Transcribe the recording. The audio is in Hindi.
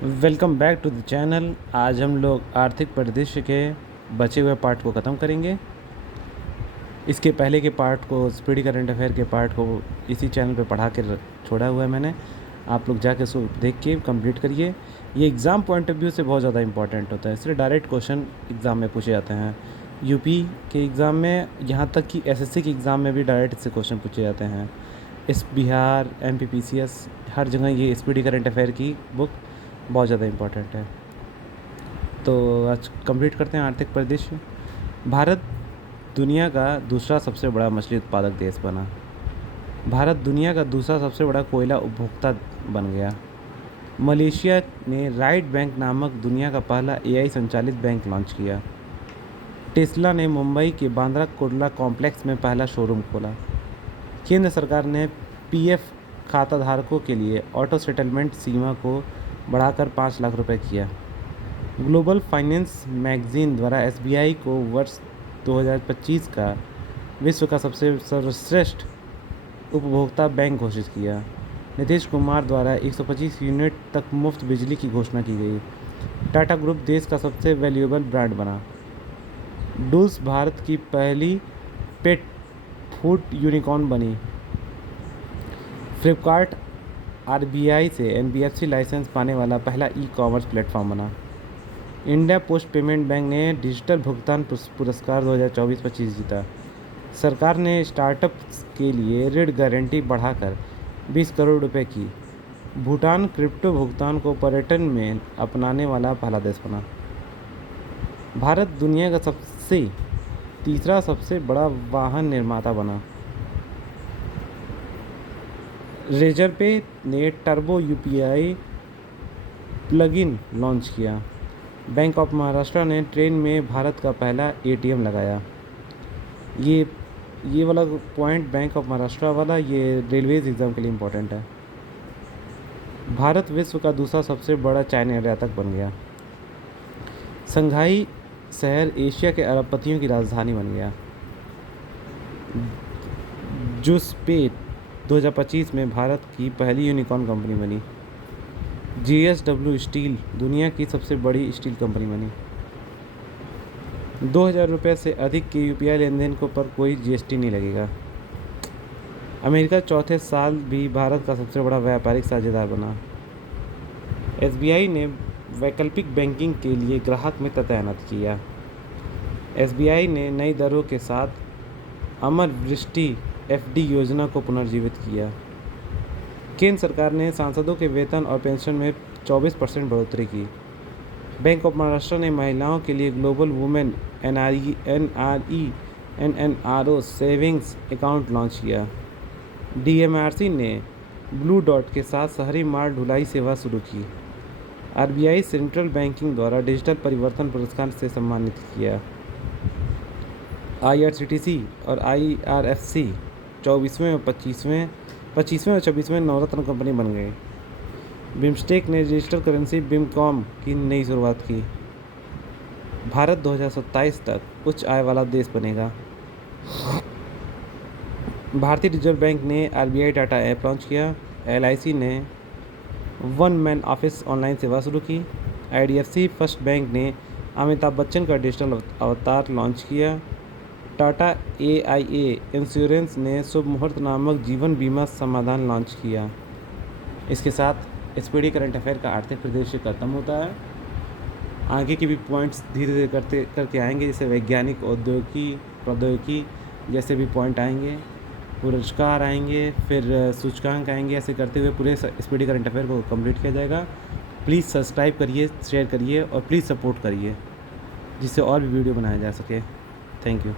Welcome back to the channel. आज हम लोग आर्थिक परिदृश्य के बचे हुए पार्ट को ख़त्म करेंगे। इसके पहले के पार्ट को, स्पीडी करंट अफेयर के पार्ट को इसी चैनल पे पढ़ा के छोड़ा हुआ है मैंने। आप लोग जाके उसको देख के कंप्लीट करिए। ये एग्ज़ाम पॉइंट ऑफ व्यू से बहुत ज़्यादा इंपॉर्टेंट होता है, इसलिए डायरेक्ट क्वेश्चन एग्ज़ाम में पूछे जाते हैं। यूपी के एग्ज़ाम में, यहाँ तक कि एसएससी के एग्ज़ाम में भी डायरेक्ट इससे क्वेश्चन पूछे जाते हैं। इस बिहार, एमपीपीसीएस, हर जगह ये स्पीडी करंट अफेयर की बुक बहुत ज़्यादा इम्पोर्टेंट है। तो आज कंप्लीट करते हैं आर्थिक परिदृश्य। भारत दुनिया का दूसरा सबसे बड़ा मछली उत्पादक देश बना। भारत दुनिया का दूसरा सबसे बड़ा कोयला उपभोक्ता बन गया। मलेशिया ने राइट बैंक नामक दुनिया का पहला एआई संचालित बैंक लॉन्च किया। टेस्ला ने मुंबई के बांद्रा कुर्ला कॉम्प्लेक्स में पहला शोरूम खोला। केंद्र सरकार ने पीएफ खाताधारकों के लिए ऑटो सेटलमेंट सीमा को बढ़ाकर 5 लाख रुपए किया। ग्लोबल फाइनेंस मैगजीन द्वारा एसबीआई को वर्ष 2025 का विश्व का सबसे सर्वश्रेष्ठ उपभोक्ता बैंक घोषित किया। नीतीश कुमार द्वारा 125 यूनिट तक मुफ्त बिजली की घोषणा की गई। टाटा ग्रुप देश का सबसे वैल्यूएबल ब्रांड बना। डूल्स भारत की पहली पेट फूड यूनिकॉर्न बनी। फ्लिपकार्ट आरबीआई से एनबीएफसी लाइसेंस पाने वाला पहला ई-कॉमर्स प्लेटफॉर्म बना। इंडिया पोस्ट पेमेंट बैंक ने डिजिटल भुगतान पुरस्कार 2024-25 जीता। सरकार ने स्टार्टअप्स के लिए ऋण गारंटी बढ़ाकर 20 करोड़ रुपए की। भूटान क्रिप्टो भुगतान को पर्यटन में अपनाने वाला पहला देश बना। भारत दुनिया का तीसरा सबसे बड़ा वाहन निर्माता बना। रेजरपे ने टर्बो यूपीआई प्लगइन लॉन्च किया। बैंक ऑफ महाराष्ट्र ने ट्रेन में भारत का पहला एटीएम लगाया। ये वाला पॉइंट बैंक ऑफ महाराष्ट्र वाला, ये रेलवेज एग्ज़ाम के लिए इम्पोर्टेंट है। भारत विश्व का दूसरा सबसे बड़ा चाय निर्यातक बन गया। शंघाई शहर एशिया के अरबपतियों की राजधानी बन गया। जुसपे 2025 में भारत की पहली यूनिकॉर्न कंपनी बनी। JSW स्टील दुनिया की सबसे बड़ी स्टील कंपनी बनी। 2000 रुपये से अधिक के यूपीआई लेन देन पर कोई जीएसटी नहीं लगेगा। अमेरिका चौथे साल भी भारत का सबसे बड़ा व्यापारिक साझेदार बना। एसबीआई ने वैकल्पिक बैंकिंग के लिए ग्राहक मित्र तैनात किया। एसबीआई ने नई दरों के साथ अमर वृष्टि एफडी योजना को पुनर्जीवित किया। केंद्र सरकार ने सांसदों के वेतन और पेंशन में 24% बढ़ोतरी की। बैंक ऑफ महाराष्ट्र ने महिलाओं के लिए global women NRO savings account launch किया। डीएमआरसी ने ब्लू डॉट के साथ शहरी माल ढुलाई सेवा शुरू की। आरबीआई सेंट्रल बैंकिंग द्वारा डिजिटल परिवर्तन पुरस्कार से सम्मानित किया। आईआरसीटीसी और आईआरएफसी 24वें और 25वें नवरत्न कंपनी बन गए। बिम्स्टेक ने डिजिटल करेंसी बिमकॉम की नई शुरुआत की। भारत 2027 तक उच्च आय वाला देश बनेगा। भारतीय रिजर्व बैंक ने आरबीआई टाटा ऐप लॉन्च किया। एलआईसी ने वन मैन ऑफिस ऑनलाइन सेवा शुरू की। आईडीएफसी फर्स्ट बैंक ने अमिताभ बच्चन का डिजिटल अवतार लॉन्च किया। टाटा एआईए इंश्योरेंस ने शुभ मुहूर्त नामक जीवन बीमा समाधान लॉन्च किया। इसके साथ स्पीडी करंट अफेयर का आर्थिक परिदृश्य खत्म होता है। आगे के भी पॉइंट्स धीरे धीरे करके आएंगे, जैसे वैज्ञानिक, औद्योगिकी, प्रौद्योगिकी जैसे भी पॉइंट आएंगे, पुरस्कार आएंगे, फिर सूचकांक आएंगे। ऐसे करते हुए पूरे स्पीडी करंट अफेयर को कंप्लीट किया जाएगा। प्लीज़ सब्सक्राइब करिए, शेयर करिए और प्लीज़ सपोर्ट करिए, जिससे और भी वीडियो बनाया जा सके। Thank you.